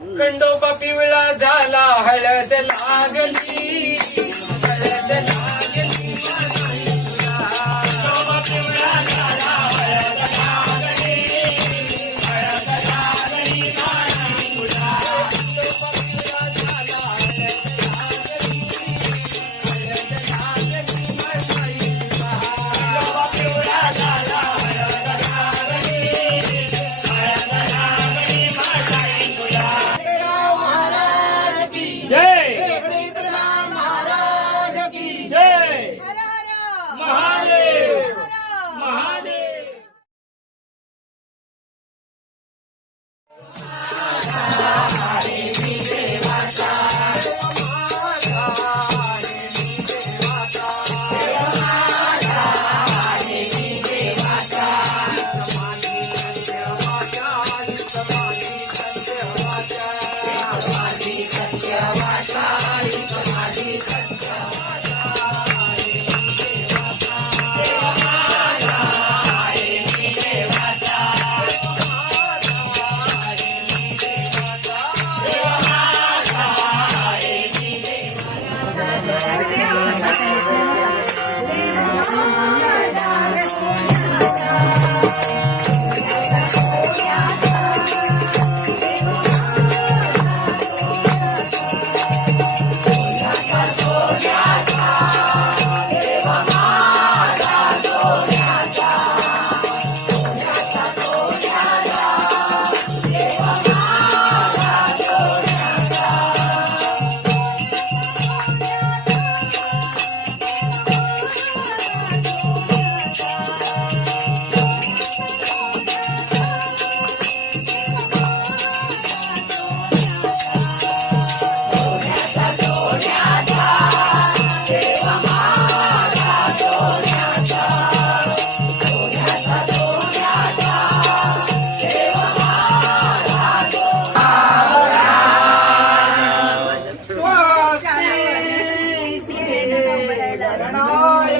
खंडोबा पिवळा झाला हळद लागली हळद लागली.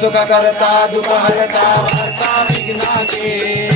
सुख करता दुख हरता विघ्नाचे.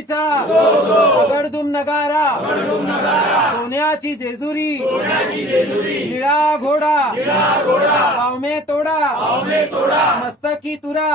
भवानीचा गडदुम नगारा. सोन्याची जेजुरी. निळा घोडा. पावमे तोडा. मस्तकी तुरा.